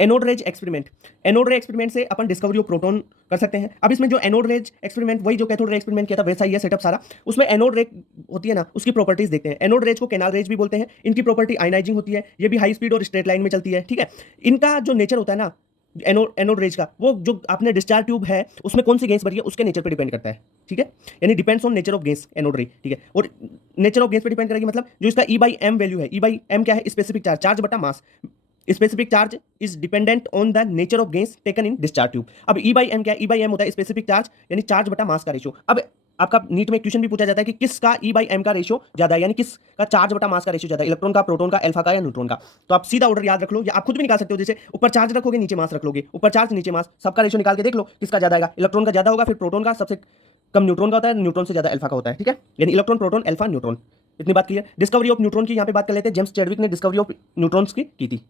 Anode rays experiment, anode रे experiment से अपन discovery of proton कर सकते हैं। अब इसमें जो एनोड रेज एक्सपेरिमेंट, वही जो कैथोड रे एक्सपेरिमेंट किया था वैसा ही है सेटअप सारा। उसमें एनोड रे होती है ना, उसकी प्रॉपर्टीज देखते हैं। एनोड रेज को कैनाल रेज भी बोलते हैं। इनकी प्रॉपर्टी आयनाइजिंग होती है, ये भी हाई स्पीड और स्ट्रेट लाइन में चलती है, ठीक है। इनका जो नेचर होता है ना एनोड रेज का, वो जो आपने डिस्चार्ज ट्यूब है उसमें कौन सी गैस भरी है उसके नेचर पे डिपेंड करता है, ठीक है। यानी depends on nature of gas anode रे, ठीक है। और नेचर ऑफ गैस पे डिपेंड करेगी, मतलब जो इसका ई बाई एम वैल्यू है, ई बाई एम क्या है, स्पेसिफिक चार्ज, चार्ज बटा मास। Specific charge is dependent on the nature of gas taken in discharge tube. अब ई बाई एम क्या है, ई बाई एम होता है स्पेसिफिक चार्ज यानी चार्ज बटा मास का रेशियो। अब आपका नीट में क्वेश्चन भी पूछा जाता है कि किसका ई बाई एम का रेशियो ज्यादा है, यानी किसका चार्ज बटा मास का रेशियो ज्यादा है, इलेक्ट्रॉन का, प्रोटॉन का, अल्फा का या न्यूट्रॉन का। तो आप सीधा ऑर्डर याद रख लो, या आप खुद भी निकाल सकते हो, जैसे ऊपर चार्ज रखोगे नीचे मास रख लोगे, ऊपर चार्ज नीचे मास, सबका रेशियो निकाल के देख लो किसका ज्यादा आएगा। इलेक्ट्रॉन का ज्यादा होगा, फिर प्रोटॉन का, सबसे कम न्यूट्रॉन का होता है, न्यूट्रॉन से ज्यादा अल्फा का होता है, ठीक है। यानी इलेक्ट्रॉन, प्रोटॉन, अल्फा, न्यूट्रॉन। इतनी बात क्लियर। डिस्कवरी ऑफ न्यूट्रॉन की यहाँ पे बात कर लेते हैं। जेम्स चैडविक ने डिस्कवरी ऑफ न्यूट्रॉन्स की थी।